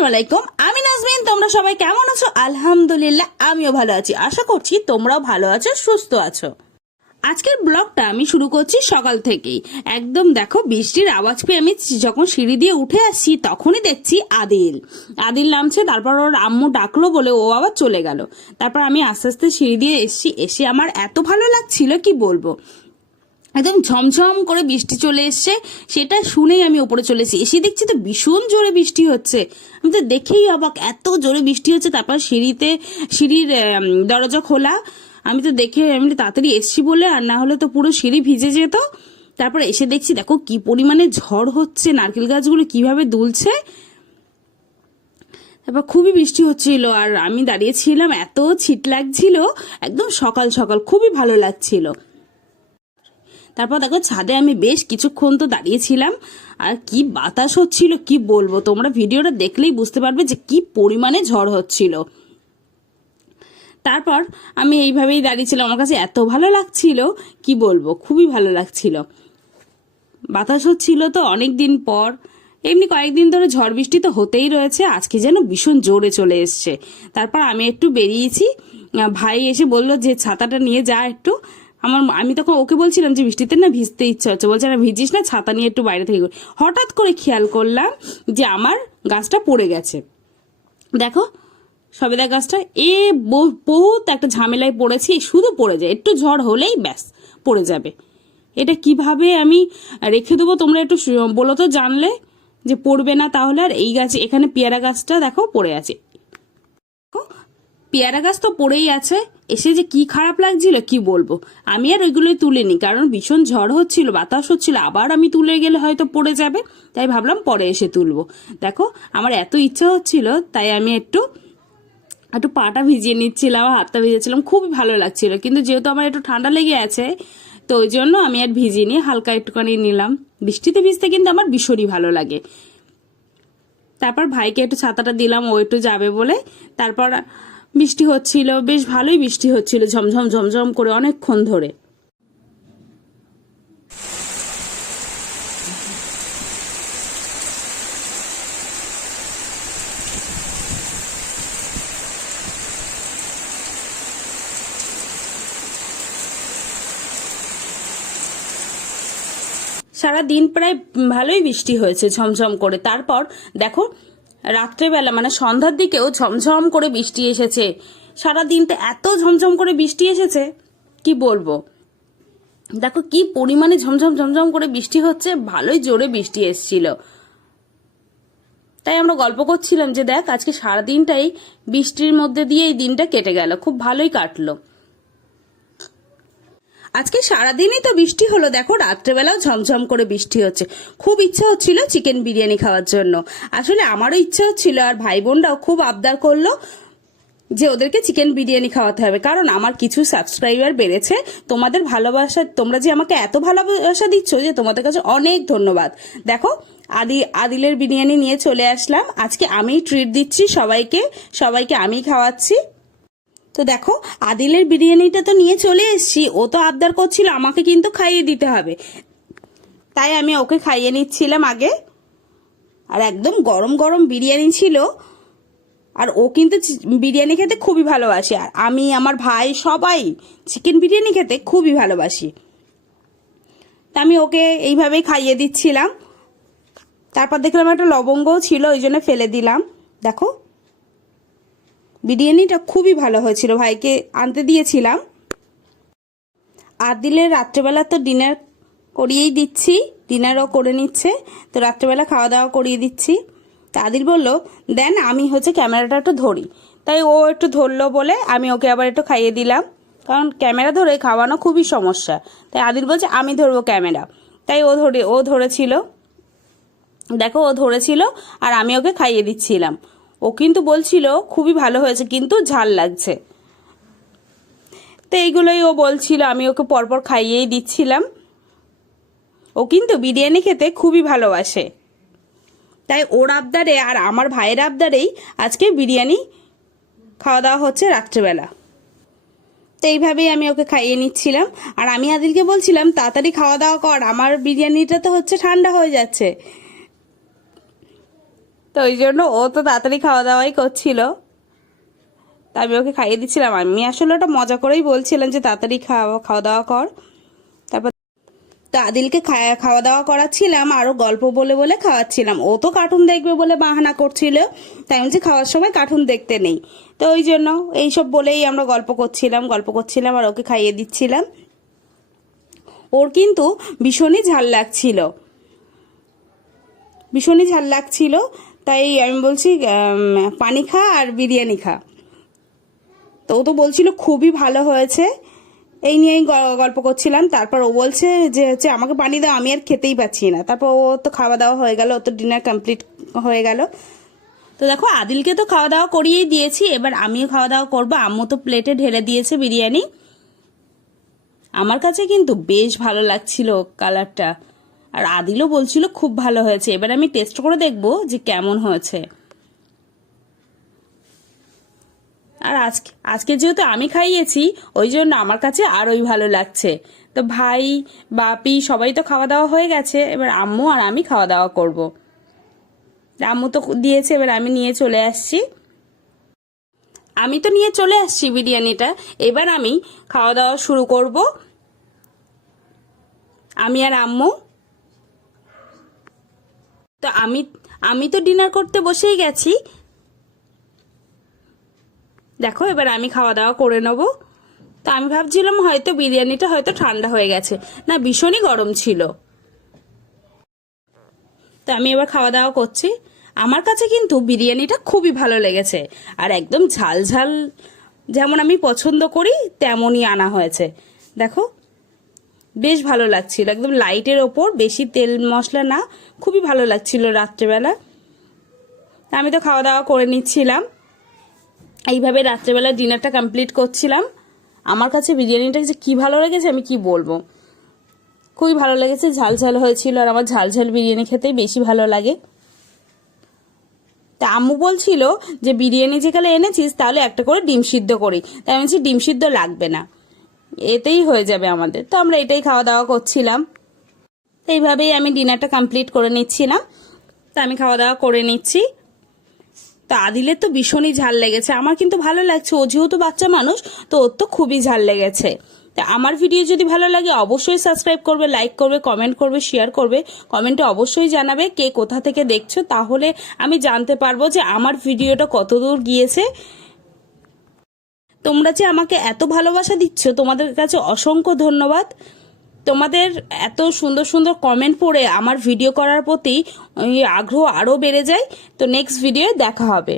আসসালামু আলাইকুম, আমি নাজমিন। তোমরা সবাই কেমন আছো? আলহামদুলিল্লাহ, আমিও ভালো আছি। আশা করছি তোমরাও ভালো আছো, সুস্থ আছো। আজকের ব্লগটা আমি শুরু করছি সকাল থেকেই। একদম দেখো, বৃষ্টির আওয়াজ পেয়ে আমি যখন সিঁড়ি দিয়ে উঠে আসছি তখনই দেখছি আদিল নামছে। তারপর ওর আম্মু ডাকলো বলে ও আবার চলে গেল। তারপর আমি আস্তে আস্তে সিঁড়ি দিয়ে এসে আমার এত ভালো লাগছিল কি বলবো। একদম ঝমঝম করে বৃষ্টি চলে এসছে, সেটা শুনেই আমি ওপরে চলে এসে দেখছি তো ভীষণ জোরে বৃষ্টি হচ্ছে। আমি তো দেখেই অবাক, এত জোরে বৃষ্টি হচ্ছে। তারপর সিঁড়ির দরজা খোলা, আমি তো দেখে আমি তাড়াতাড়ি এসছি বলে, আর না হলে তো পুরো সিঁড়ি ভিজে যেত। তারপর এসে দেখছি দেখো কি পরিমাণে ঝড় হচ্ছে, নারকেল গাছগুলো কিভাবে দুলছে। তারপর খুবই বৃষ্টি হচ্ছিল আর আমি দাঁড়িয়েছিলাম, এত ছিট লাগছিল। একদম সকাল সকাল খুবই ভালো লাগছিল। তারপর দেখো ছাদে আমি বেশ কিছুক্ষণ তো দাঁড়িয়েছিলাম, আর কি বাতাস হচ্ছিল কি বলবো। তোমরা ভিডিওটা দেখলেই বুঝতে পারবে যে কি পরিমাণে ঝড় হচ্ছিল। তারপর আমি এইভাবেই দাঁড়িয়েছিলাম, আমার কাছে এত ভালো লাগছিল কি বলবো, খুবই ভালো লাগছিল। বাতাস হচ্ছিল তো অনেক দিন পর। এমনি কয়েকদিন ধরে ঝড় বৃষ্টি তো হতেই রয়েছে, আজকে যেন ভীষণ জোরে চলে এসছে। তারপর আমি একটু বেরিয়েছি, ভাই এসে বললো যে ছাতাটা নিয়ে যা একটু। আমি তখন ওকে বলছিলাম যে বৃষ্টিতে না ভিজতে ইচ্ছা হচ্ছে, বলছে না ভিজিস না, ছাতা নিয়ে একটু বাইরে থেকে। হঠাৎ করে খেয়াল করলাম যে আমার গাছটা পড়ে গেছে। দেখো সবেদা গাছটা বহুত একটা ঝামেলায় পড়েছি, শুধু পড়ে যায়, একটু ঝড় হলেই ব্যাস পড়ে যাবে। এটা কিভাবে আমি রেখে দেবো তোমরা একটু বলো তো, জানলে যে পড়বে না তাহলে। আর এই গাছ, এখানে পেয়ারা গাছটা দেখো পড়ে আছে, পেয়ারা গাছ তো পড়েই আছে। এসে যে কি খারাপ লাগছিল কি বলবো। আমি আর ওইগুলোই তুলিনি, কারণ ভীষণ ঝড় হচ্ছিল, বাতাস হচ্ছিল, আবার আমি তুলে গেলে হয়তো পড়ে যাবে, তাই ভাবলাম পরে এসে তুলবো। দেখো আমার এত ইচ্ছা হচ্ছিল, তাই আমি একটু পাটা ভিজিয়ে নিচ্ছিলাম, হাতটা ভিজেছিলাম, খুবই ভালো লাগছিল। কিন্তু যেহেতু আমার একটু ঠান্ডা লেগে আছে, তো ওই জন্য আমি আর ভিজিনি, হালকা একটুখানি নিলাম। বৃষ্টিতে ভিজতে কিন্তু আমার ভীষণই ভালো লাগে। তারপর ভাইকে একটু ছাতাটা দিলাম, ও একটু যাবে বলে। তারপর বৃষ্টি হচ্ছিল, বেশ ভালোই বৃষ্টি হচ্ছিল, ঝমঝম ঝমঝম করে অনেকক্ষণ ধরে। সারা দিন প্রায় ভালোই বৃষ্টি হয়েছে ঝমঝম করে। তারপর দেখো রাত্রেবেলা মানে সন্ধ্যার দিকেও ঝমঝম করে বৃষ্টি এসেছে। সারা দিনটা এত ঝমঝম করে বৃষ্টি এসেছে কি বলবো। দেখো কি পরিমাণে ঝমঝম ঝমঝম করে বৃষ্টি হচ্ছে, ভালোই জোরে বৃষ্টি এসেছিল। তাই আমরা গল্প করছিলাম যে দেখ আজকে সারাদিনটাই বৃষ্টির মধ্যে দিয়ে এই দিনটা কেটে গেল, খুব ভালোই কাটলো। আজকে সারাদিনই তো বৃষ্টি হলো, দেখো রাত্রেবেলাও ঝমঝম করে বৃষ্টি হচ্ছে। খুব ইচ্ছা হচ্ছিল চিকেন বিরিয়ানি খাওয়ার জন্য, আসলে আমারও ইচ্ছা হচ্ছিল, আর ভাই বোনরাও খুব আবদার করলো যে ওদেরকে চিকেন বিরিয়ানি খাওয়াতে হবে, কারণ আমার কিছু সাবস্ক্রাইবার বেড়েছে। তোমাদের ভালোবাসা, তোমরা যে আমাকে এত ভালোবাসা দিচ্ছ, যে তোমাদের কাছে অনেক ধন্যবাদ। দেখো আদিলের বিরিয়ানি নিয়ে চলে আসলাম। আজকে আমি ট্রিট দিচ্ছি সবাইকে আমি খাওয়াচ্ছি। তো দেখো আদিলের বিরিয়ানিটা তো নিয়ে চলে এসেছি, ও তো আবদার করছিল আমাকে কিন্তু খাইয়ে দিতে হবে, তাই আমি ওকে খাইয়ে নিচ্ছিলাম আগে। আর একদম গরম গরম বিরিয়ানি ছিল, আর ও কিন্তু বিরিয়ানি খেতে খুবই ভালোবাসে, আর আমি আমার ভাই সবাই চিকেন বিরিয়ানি খেতে খুবই ভালোবাসি। তা আমি ওকে এইভাবেই খাইয়ে দিচ্ছিলাম। তারপর দেখলাম একটা লবঙ্গও ছিল, ওই জন্য ফেলে দিলাম। দেখো বিরিয়ানিটা খুবই ভালো হয়েছিল, ভাইকে আনতে দিয়েছিলাম। আদিলের রাত্রেবেলা তো ডিনার করিয়েই দিচ্ছি, ডিনারও করে নিচ্ছে, তো রাত্রেবেলা খাওয়া দাওয়া করিয়ে দিচ্ছি। তা আদিল বললো দেন আমি ক্যামেরাটা একটু ধরি, তাই ও একটু ধরলো বলে আমি ওকে আবার একটু খাইয়ে দিলাম, কারণ ক্যামেরা ধরে খাওয়ানো খুবই সমস্যা। তাই আদিল বলছে আমি ধরবো ক্যামেরা, তাই ও ধরেছিল। দেখো ও ধরেছিল আর আমি ওকে খাইয়ে দিচ্ছিলাম। ও কিন্তু বলছিল খুবই ভালো হয়েছে, কিন্তু ঝাল লাগছে। তো এইগুলোই ও বলছিল, আমি ওকে পরপর খাইয়েই দিচ্ছিলাম। ও কিন্তু বিরিয়ানি খেতে খুবই ভালোবাসে, তাই ওর আবদারে আর আমার ভাইয়ের আবদারেই আজকে বিরিয়ানি খাওয়া দাওয়া হচ্ছে রাত্রেবেলা। তো এইভাবেই আমি ওকে খাইয়ে নিচ্ছিলাম, আর আমি আদিলকে বলছিলাম তাড়াতাড়ি খাওয়া দাওয়া কর, আমার বিরিয়ানিটা তো ঠান্ডা হয়ে যাচ্ছে। তো ওই জন্য ও তো তাড়াতাড়ি খাওয়া দাওয়াই করছিল, তা আমি ওকে খাইয়ে দিচ্ছিলাম। আমি আসলে ওটা মজা করেই বলছিলাম যে তাড়াতাড়ি খাওয়া দাওয়া কর। তারপর তো আদিলকে খাওয়া দাওয়া করাচ্ছিলাম, আরও গল্প বলে বলে খাওয়াচ্ছিলাম। ও তো কার্টুন দেখবে বলে বাহানা করছিল, তাই আমি যে খাওয়ার সময় কার্টুন দেখতে নেই, তো ওই জন্য এইসব বলেই আমরা গল্প করছিলাম আর ওকে খাইয়ে দিচ্ছিলাম। ওর কিন্তু ভীষণই ঝাল লাগছিল, তাই আমি বলছি পানি খা আর বিরিয়ানি খা। তো ও তো বলছিল খুবই ভালো হয়েছে, এই নিয়েই গল্প করছিলাম। তারপর ও বলছে যে হচ্ছে আমাকে পানি দাও, আমি আর খেতেই পাচ্ছি না। তারপর ও তো খাওয়া দাওয়া হয়ে গেল, ও তো ডিনার কমপ্লিট হয়ে গেল। তো দেখো আদিলকে তো খাওয়া দাওয়া করিয়েই দিয়েছি, এবার আমিও খাওয়া দাওয়া করবো। আম্মু তো প্লেটে ঢেলে দিয়েছে বিরিয়ানি। আমার কাছে কিন্তু বেশ ভালো লাগছিল কালারটা, আর আদিলও বলছিল খুব ভালো হয়েছে। এবার আমি টেস্ট করে দেখবো যে কেমন হয়েছে। আর আজকে যেহেতু আমি খাইয়েছি, ওই জন্য আমার কাছে আরোই ভালো লাগছে। তো ভাই বাপি সবাই তো খাওয়া দাওয়া হয়ে গেছে, এবার আম্মু আর আমি খাওয়া দাওয়া করব। আম্মু তো দিয়েছে, এবার আমি নিয়ে চলে আসছি। বিরিয়ানিটা। এবার আমি খাওয়া দাওয়া শুরু করব, আমি আর আম্মু। তো আমি তো ডিনার করতে বসেই গেছি। দেখো এবার আমি খাওয়া দাওয়া করে নেব। তো আমি ভাবছিলাম হয়তো বিরিয়ানিটা হয়তো ঠান্ডা হয়ে গেছে, না ভীষণই গরম ছিল। তো আমি এবার খাওয়া দাওয়া করছি। আমার কাছে কিন্তু বিরিয়ানিটা খুবই ভালো লেগেছে, আর একদম ঝাল ঝাল যেমন আমি পছন্দ করি তেমনই আনা হয়েছে। দেখো বেশ ভালো লাগছিল, একদম লাইটের ওপর, বেশি তেল মশলা না, খুবই ভালো লাগছিল রাত্রেবেলা। আমি তো খাওয়া দাওয়া করে নিচ্ছিলাম, এইভাবে রাত্রেবেলা ডিনারটা কমপ্লিট করছিলাম। আমার কাছে বিরিয়ানিটা যে কী ভালো লেগেছে আমি কি বলবো, খুবই ভালো লেগেছে, ঝাল ঝাল হয়েছিল। আর আমার ঝাল ঝাল বিরিয়ানি খেতেই বেশি ভালো লাগে। তা আম্মু বলছিল যে বিরিয়ানি যেখানে এনেছিস তাহলে একটা করে ডিম সিদ্ধ করি, তাই আমি বলছি ডিম সিদ্ধ লাগবে না, এতেই হয়ে যাবে আমাদের। তো আমরা এটাই খাওয়া দাওয়া করছিলাম। এইভাবেই আমি ডিনারটা কমপ্লিট করে নিচ্ছিলাম। তা আমি খাওয়া দাওয়া করে নিচ্ছি। তো আদিলের তো ভীষণই ঝাল লেগেছে, আমার কিন্তু ভালো লাগছে, ও যেহেতু বাচ্চা মানুষ তো ওর তো খুবই ঝাল লেগেছে। তা আমার ভিডিও যদি ভালো লাগে অবশ্যই সাবস্ক্রাইব করবে, লাইক করবে, কমেন্ট করবে, শেয়ার করবে। কমেন্টে অবশ্যই জানাবে কে কোথা থেকে দেখছো, তাহলে আমি জানতে পারবো যে আমার ভিডিওটা কতদূর গিয়েছে। তোমরা যে আমাকে এত ভালোবাসা দিচ্ছ, তোমাদের কাছে অসংখ্য ধন্যবাদ। তোমাদের এত সুন্দর সুন্দর কমেন্ট পড়ে আমার ভিডিও করার প্রতি আগ্রহ আরও বেড়ে যায়। তো নেক্সট ভিডিও দেখা হবে।